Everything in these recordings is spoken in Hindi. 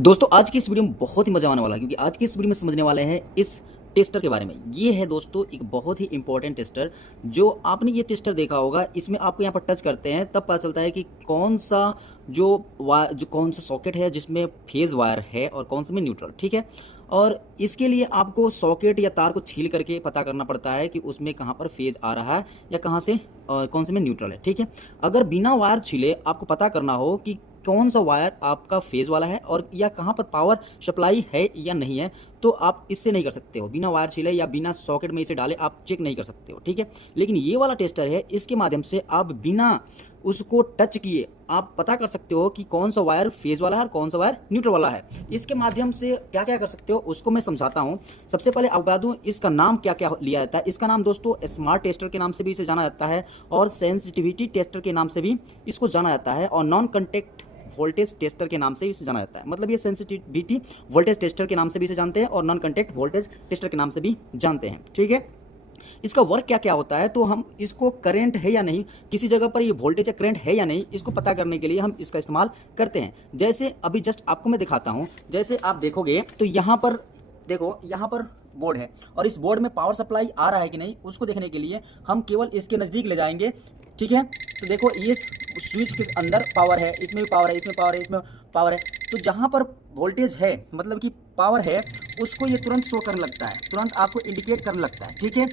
दोस्तों आज की इस वीडियो में बहुत ही मजा आने वाला है क्योंकि आज की इस वीडियो में समझने वाले हैं इस टेस्टर के बारे में। ये है दोस्तों एक बहुत ही इंपॉर्टेंट टेस्टर। जो आपने ये टेस्टर देखा होगा, इसमें आपको यहाँ पर टच करते हैं तब पता चलता है कि कौन सा जो कौन सा सॉकेट है जिसमें फेज वायर है और कौन सा में न्यूट्रल। ठीक है, और इसके लिए आपको सॉकेट या तार को छील करके पता करना पड़ता है कि उसमें कहाँ पर फेज आ रहा है या कहाँ से कौन से में न्यूट्रल है। ठीक है, अगर बिना वायर छीले आपको पता करना हो कि कौन सा वायर आपका फेज वाला है और या कहाँ पर पावर सप्लाई है या नहीं है, तो आप इससे नहीं कर सकते हो। बिना वायर छिले या बिना सॉकेट में इसे डाले आप चेक नहीं कर सकते हो। ठीक है, लेकिन ये वाला टेस्टर है, इसके माध्यम से आप बिना उसको टच किए आप पता कर सकते हो कि कौन सा वायर फेज वाला है और कौन सा वायर न्यूट्रल वाला है। इसके माध्यम से क्या क्या कर सकते हो उसको मैं समझाता हूँ। सबसे पहले आप बता दूँ इसका नाम क्या क्या लिया जाता है। इसका नाम दोस्तों स्मार्ट टेस्टर के नाम से भी इसे जाना जाता है और सेंसिटिविटी टेस्टर के नाम से भी इसको जाना जाता है और नॉन कॉन्टैक्ट वोल्टेज टेस्टर के नाम से इसे जाना जाता है। मतलब ये सेंसिटिविटी वोल्टेज टेस्टर के नाम से भी इसे जानते हैं और नॉन कॉन्टैक्ट वोल्टेज टेस्टर के नाम से भी जानते हैं। ठीक है, इसका वर्क क्या क्या होता है, तो हम इसको करंट है या नहीं, किसी जगह पर ये वोल्टेज या करंट है या नहीं, इसको पता करने के लिए हम इसका इस्तेमाल करते हैं। जैसे अभी जस्ट आपको मैं दिखाता हूँ। जैसे आप देखोगे तो यहाँ पर देखो, यहाँ पर बोर्ड है और इस बोर्ड में पावर सप्लाई आ रहा है कि नहीं उसको देखने के लिए हम केवल इसके नज़दीक ले जाएंगे। ठीक है, तो देखो ये स्विच के अंदर पावर है, इसमें भी पावर है, इसमें पावर है, इसमें पावर है। तो जहाँ पर वोल्टेज है मतलब कि पावर है, उसको ये तुरंत शो करने लगता है, तुरंत आपको इंडिकेट करने लगता है। ठीक है,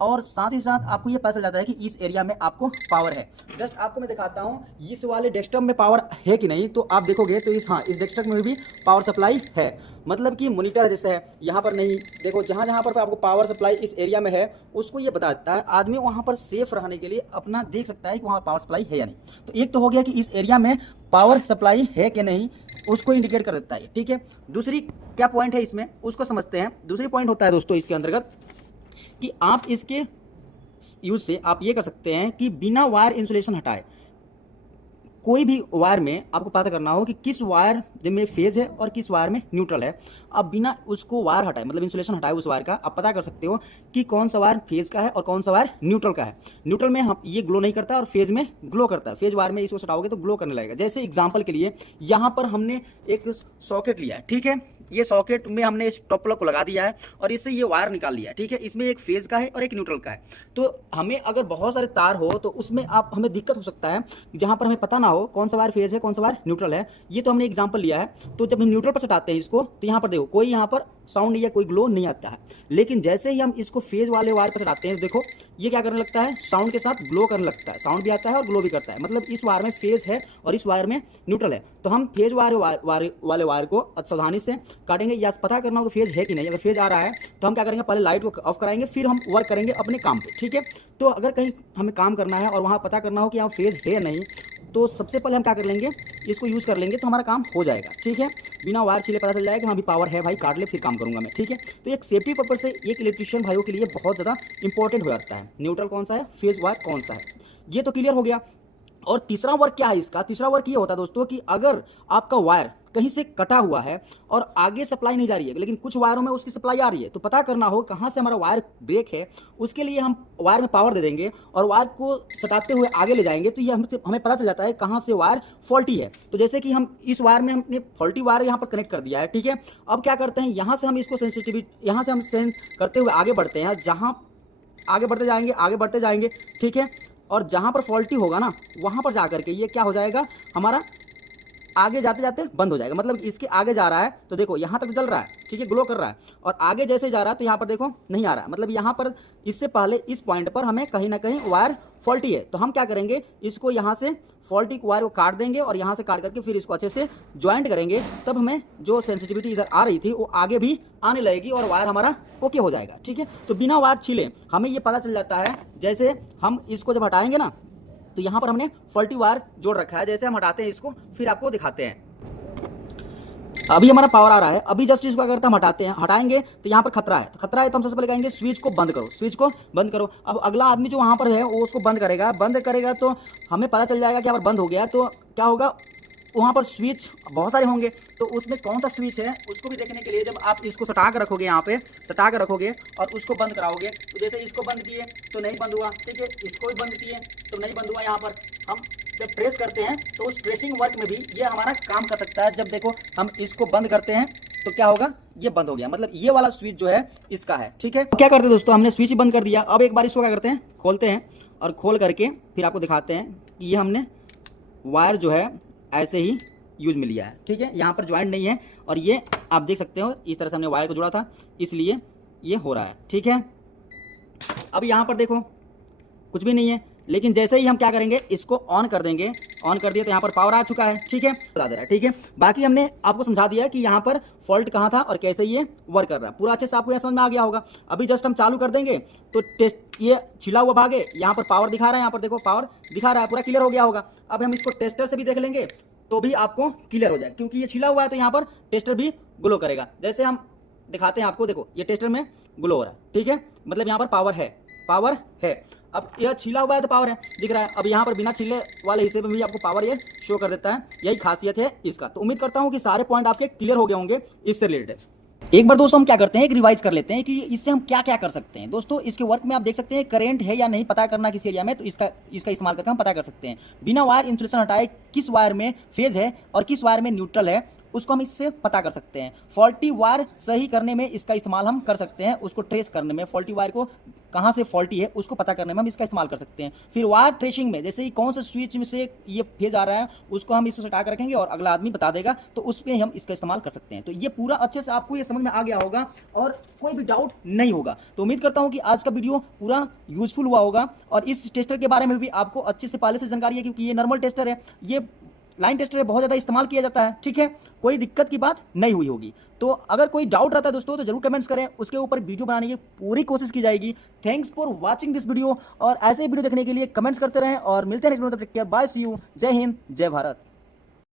और साथ ही साथ आपको ये पता चल जाता है कि इस एरिया में आपको पावर है। जस्ट आपको मैं दिखाता हूँ इस वाले डेस्कटॉप में पावर है कि नहीं, तो आप देखोगे तो इस डेस्कटॉप में भी पावर सप्लाई है। मतलब कि मॉनिटर जैसे है, यहाँ पर नहीं, देखो जहाँ जहाँ पर आपको पावर सप्लाई इस एरिया में है उसको ये बता देता है। आदमी वहाँ पर सेफ रहने के लिए अपना देख सकता है कि वहाँ पावर सप्लाई है या नहीं। तो एक तो हो गया कि इस एरिया में पावर सप्लाई है कि नहीं, उसको इंडिकेट कर देता है। ठीक है, दूसरी क्या पॉइंट है इसमें उसको समझते हैं। दूसरी पॉइंट होता है दोस्तों इसके अंतर्गत कि आप इसके यूज से आप ये कर सकते हैं कि बिना वायर इंसुलेशन हटाए कोई भी वायर में आपको पता करना हो कि किस वायर में फेज है और किस वायर में न्यूट्रल है। आप बिना उसको वायर हटाए मतलब इंसुलेशन हटाए उस वायर का आप पता कर सकते हो कि कौन सा वायर फेज का है और कौन सा वायर न्यूट्रल का है। न्यूट्रल में हम ये ग्लो नहीं करता और फेज में ग्लो करता है। फेज वायर में इसको हटाओगे तो ग्लो करने लगेगा। जैसे एग्जांपल के लिए यहाँ पर हमने एक सॉकेट लिया है। ठीक है, ये सॉकेट में हमने इस टॉप प्लग को लगा दिया है और इससे ये वायर निकाल लिया है। ठीक है, इसमें एक फेज का है और एक न्यूट्रल का है। तो हमें अगर बहुत सारे तार हो तो उसमें हमें दिक्कत हो सकता है जहाँ पर हमें पता ना हो कौन सा वायर फेज है कौन सा वायर न्यूट्रल है। ये तो हमने एग्जांपल लिया है। तो जब हम न्यूट्रल पर सटाते हैं इसको तो यहाँ पर देखो कोई यहाँ पर साउंड या कोई ग्लो नहीं आता है। लेकिन जैसे ही हम इसको फेज वाले वायर पर सटाते हैं देखो ये क्या करने लगता है, साउंड के साथ ग्लो करने लगता है। साउंड भी आता है और ग्लो भी करता है। मतलब इस वायर में फेज है और इस वायर में न्यूट्रल है। तो हम फेज वाले वायर को सावधानी से काटेंगे या पता करना होगा फेज है कि नहीं। अगर फेज आ रहा है तो हम क्या करेंगे, पहले लाइट को ऑफ कराएंगे फिर हम वर्क करेंगे अपने काम पे। ठीक है, तो अगर कहीं हमें काम करना है और वहाँ पता करना हो कि यहाँ फेज है या नहीं, तो सबसे पहले हम क्या कर लेंगे, इसको यूज़ कर लेंगे तो हमारा काम हो जाएगा। ठीक है, बिना वायर छिले पता चल जाएगा कि हाँ भी पावर है भाई, काट ले फिर काम करूंगा मैं। ठीक है, तो एक सेफ्टी पर्पज से एक इलेक्ट्रिशियन भाइयों के लिए बहुत ज़्यादा इंपॉर्टेंट हो जाता है न्यूट्रल कौन सा है, फेज वायर कौन सा है। ये तो क्लियर हो गया। और तीसरा वर्क क्या है इसका, तीसरा वर्क ये होता है दोस्तों कि अगर आपका वायर कहीं से कटा हुआ है और आगे सप्लाई नहीं जा रही है लेकिन कुछ वायरों में उसकी सप्लाई आ रही है, तो पता करना हो कहाँ से हमारा वायर ब्रेक है, उसके लिए हम वायर में पावर दे देंगे और वायर को सटाते हुए आगे ले जाएंगे। तो ये हमें पता चल जाता है कहाँ से वायर फॉल्टी है। तो जैसे कि हम इस वायर में हमने फॉल्टी वायर यहाँ पर कनेक्ट कर दिया है। ठीक है, अब क्या करते हैं, यहाँ से हम इसको सेंसिटिविटी यहाँ से हम सेंस करते हुए आगे बढ़ते हैं। जहाँ आगे बढ़ते जाएंगे आगे बढ़ते जाएंगे। ठीक है, और जहाँ पर फॉल्टी होगा ना वहाँ पर जा करके ये क्या हो जाएगा, हमारा आगे जाते जाते बंद हो जाएगा। मतलब इसके आगे जा रहा है तो देखो यहाँ तक जल रहा है, ठीक है, ग्लो कर रहा है, और आगे जैसे जा रहा है तो यहाँ पर देखो नहीं आ रहा है। मतलब यहाँ पर इससे पहले इस पॉइंट पर हमें कहीं ना कहीं वायर फॉल्टी है। तो हम क्या करेंगे, इसको यहाँ से फॉल्टी वायर को काट देंगे और यहाँ से काट करके फिर इसको अच्छे से ज्वाइंट करेंगे। तब हमें जो सेंसिटिविटी इधर आ रही थी वो आगे भी आने लगेगी और वायर हमारा ओके हो जाएगा। ठीक है, तो बिना वायर छीले हमें ये पता चल जाता है। जैसे हम इसको जब हटाएंगे ना तो यहाँ पर हमने फॉल्टी वायर जोड़ रखा है। जैसे हम हटाते हैं इसको फिर आपको दिखाते हैं। अभी हमारा पावर आ रहा है, अभी जस्ट इसको अगर हम हटाएंगे तो यहाँ पर खतरा है। तो खतरा है तो हम सबसे पहले कहेंगे स्विच को बंद करो, स्विच को बंद करो। अब अगला आदमी जो वहाँ पर है वो उसको बंद करेगा तो हमें पता चल जाएगा कि यहाँ पर बंद हो गया। तो क्या होगा, वहाँ पर स्विच बहुत सारे होंगे तो उसमें कौन सा स्विच है उसको भी देखने के लिए जब आप इसको सटा कर रखोगे, यहाँ पे सटा कर रखोगे और उसको बंद कराओगे, तो जैसे इसको बंद किए तो नहीं बंद हुआ। ठीक है, इसको भी बंद किए तो नहीं बंद हुआ। यहाँ पर हम जब ट्रेस करते हैं तो उस ट्रेसिंग वर्क में भी ये हमारा काम कर सकता है। जब देखो हम इसको बंद करते हैं तो क्या होगा, ये बंद हो गया, मतलब ये वाला स्विच जो है इसका है। ठीक है, क्या करते हैं दोस्तों, हमने स्विच बंद कर दिया। अब एक बार इसको क्या करते हैं, खोलते हैं और खोल करके फिर आपको दिखाते हैं कि ये हमने वायर जो है ऐसे ही यूज में लिया है। ठीक है, यहाँ पर ज्वाइंट नहीं है और ये आप देख सकते हो इस तरह से हमने वायर को जोड़ा था, इसलिए ये हो रहा है। ठीक है, अब यहाँ पर देखो कुछ भी नहीं है, लेकिन जैसे ही हम क्या करेंगे, इसको ऑन कर देंगे, ऑन कर दिया तो यहाँ पर पावर आ चुका है। ठीक है, बता दे रहा है। ठीक है, बाकी हमने आपको समझा दिया कि यहाँ पर फॉल्ट कहाँ था और कैसे ये वर्क कर रहा है, पूरा अच्छे से आपको यहाँ समझ में आ गया होगा। अभी जस्ट हम चालू कर देंगे तो टेस्ट ये छिला हुआ भागे, यहाँ पर पावर दिखा रहा है, यहाँ पर देखो पावर दिखा रहा है, पूरा क्लियर हो गया होगा। अब हम इसको टेस्टर से भी देख लेंगे तो भी आपको क्लियर हो जाए, क्योंकि ये छिला हुआ है तो यहाँ पर टेस्टर भी ग्लो करेगा। जैसे हम दिखाते हैं आपको, देखो ये टेस्टर में ग्लो हो रहा है। ठीक है, मतलब यहाँ पर पावर है, पावर है। अब यह छीला हुआ है तो पावर है, दिख रहा है। अब यहाँ पर बिना छीले वाले हिस्से में भी आपको पावर ये शो कर देता है, यही खासियत है इसका। तो उम्मीद करता हूँ कि सारे पॉइंट आपके क्लियर हो गए होंगे इससे रिलेटेड। एक बार दोस्तों हम क्या करते हैं, एक रिवाइज कर लेते हैं कि इससे हम क्या क्या कर सकते हैं। दोस्तों इसके वर्क में आप देख सकते हैं करंट है या नहीं पता करना किसी एरिया में, तो इसका इस्तेमाल करके हम पता कर सकते हैं। बिना वायर इंसुलेशन हटाए किस वायर में फेज है और किस वायर में न्यूट्रल है, उसको हम इससे पता कर सकते हैं। फॉल्टी वायर सही करने में इसका इस्तेमाल हम कर सकते हैं, उसको ट्रेस करने में, फॉल्टी वायर को कहाँ से फॉल्टी है उसको पता करने में हम इसका इस्तेमाल कर सकते हैं। फिर वायर ट्रेसिंग में, जैसे ही कौन से स्विच में से ये फेज आ रहा है उसको हम इसको हटा कर रखेंगे और अगला आदमी बता देगा, तो उस पर हम इसका इस्तेमाल कर सकते हैं। तो ये पूरा अच्छे से आपको ये समझ में आ गया होगा और कोई भी डाउट नहीं होगा। तो उम्मीद करता हूँ कि आज का वीडियो पूरा यूजफुल हुआ होगा और इस टेस्टर के बारे में भी आपको अच्छे से पहले से जानकारी है, क्योंकि ये नॉर्मल टेस्टर है, ये लाइन टेस्टर है, बहुत ज़्यादा इस्तेमाल किया जाता है। ठीक है, कोई दिक्कत की बात नहीं हुई होगी। तो अगर कोई डाउट रहता है दोस्तों तो जरूर कमेंट्स करें, उसके ऊपर वीडियो बनाने की पूरी कोशिश की जाएगी। Thanks for watching this video, और ऐसे ही वीडियो देखने के लिए कमेंट्स करते रहें और मिलते हैं नेक्स्ट वीडियो में। Take care, bye, see you, Jai Hind, जय भारत।